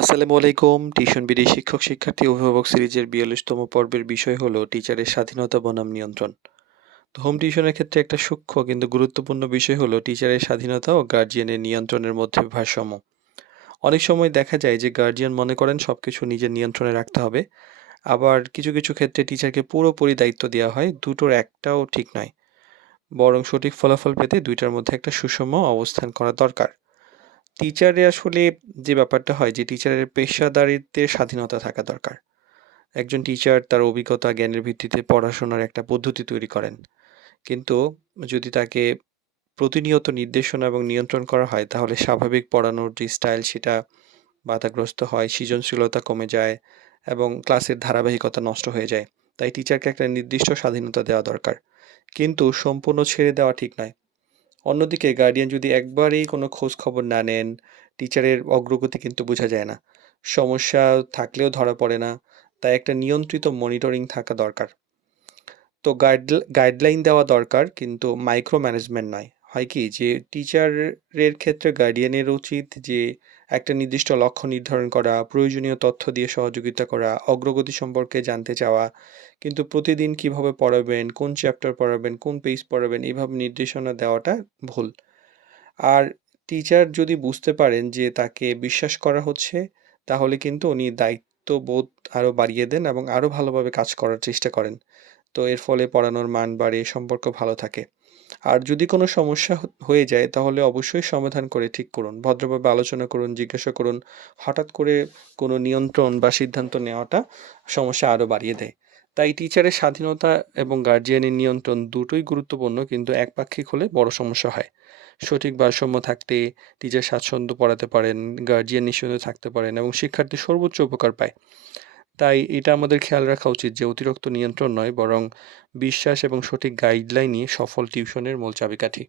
আসসালামু আলাইকুম। Tuition BD শিক্ষক শিক্ষার্থী অভিভাবক সিরিজের ৪২তম পর্বের বিষয় হলো টিচারের স্বাধীনতা বনাম নিয়ন্ত্রণ। তো হোম টিউশনের ক্ষেত্রে একটা সূক্ষ্ম কিন্তু গুরুত্বপূর্ণ বিষয় হলো টিচারের স্বাধীনতা ও গার্ডিয়ানের নিয়ন্ত্রণের মধ্যে ভারসাম্য। অনেক সময় দেখা যায় যে গার্ডিয়ান মনে করেন সবকিছু নিজের নিয়ন্ত্রণে রাখতে হবে। আবার কিছু কিছু ক্ষেত্রে টিচারকে পুরোপুরি দায়িত্ব দেওয়া হয়। দুটোর একটাও ঠিক নয়। বরং সঠিক ফলাফল পেতে দুইটার মধ্যে একটা সুষম অবস্থান করা দরকার। টিচারে আসলে যে ব্যাপারটা হয় যে টিচারের পেশাদারিত্বের স্বাধীনতা থাকা দরকার। একজন টিচার তার অভিজ্ঞতা জ্ঞানের ভিত্তিতে পড়াশোনার একটা পদ্ধতি তৈরি করেন। কিন্তু যদি তাকে প্রতিনিয়ত নির্দেশনা এবং নিয়ন্ত্রণ করা হয় তাহলে স্বাভাবিক পড়ানোর যে স্টাইল সেটা বাধাগ্রস্ত হয়, সৃজনশীলতা কমে যায় এবং ক্লাসের ধারাবাহিকতা নষ্ট হয়ে যায়। তাই টিচারকে একটা নির্দিষ্ট স্বাধীনতা দেওয়া দরকার। কিন্তু সম্পূর্ণ ছেড়ে দেওয়া ঠিক নয়। অন্যদিকে গার্ডিয়ান যদি একবারেই কোনো খোঁজ খবর না নেন, টিচারের অগ্রগতি কিন্তু বোঝা যায় না। সমস্যা থাকলেও ধরা পড়ে না। তাই একটা নিয়ন্ত্রিত মনিটরিং থাকা দরকার। তো গাইডলাইন দেওয়া দরকার কিন্তু মাইক্রো ম্যানেজমেন্ট নয়। হয় কি যে টিচারের ক্ষেত্রে গার্ডিয়ানের উচিত যে একটা নির্দিষ্ট লক্ষ্য নির্ধারণ করা, প্রয়োজনীয় তথ্য দিয়ে সহযোগিতা করা, অগ্রগতি সম্পর্কে জানতে চাওয়া। কিন্তু প্রতিদিন কিভাবে পড়াবেন, কোন চ্যাপ্টার পড়াবেন, কোন পেজ পড়াবেন এভাবে নির্দেশনা দেওয়াটা ভুল। আর টিচার যদি বুঝতে পারেন যে তাকে বিশ্বাস করা হচ্ছে, তাহলে কিন্তু উনি দায়িত্ববোধ আরো বাড়িয়ে দেন এবং আরো ভালোভাবে কাজ করার চেষ্টা করেন। তো এর ফলে পড়ানোর মান বাড়ে, সম্পর্ক ভালো থাকে। আর যদি কোনো সমস্যা হয়ে যায় তাহলে অবশ্যই সমাধান করে ঠিক করুন। ভদ্রভাবে আলোচনা করুন, জিজ্ঞাসা করুন। হঠাৎ করে কোনো নিয়ন্ত্রণ বা সিদ্ধান্ত নেওয়াটা সমস্যা আরো বাড়িয়ে দেয়। তাই টিচারের স্বাধীনতা এবং গার্ডিয়ানের নিয়ন্ত্রণ দুটোই গুরুত্বপূর্ণ কিন্তু একপাক্ষিক হলে বড় সমস্যা হয়। সঠিক ভারসাম্য থাকতে টিচার স্বাচ্ছন্দ্য পড়াতে পারেন, গার্ডিয়ান নিশ্চিন্ত থাকতে পারেন এবং শিক্ষার্থী সর্বোচ্চ উপকার পায়। তাই এটা আমাদের খেয়াল রাখা উচিত যে অতিরিক্ত নিয়ন্ত্রণ নয় বরং বিশ্বাস এবং সঠিক গাইডলাইনই সফল টিউশনের মূল চাবিকাঠি।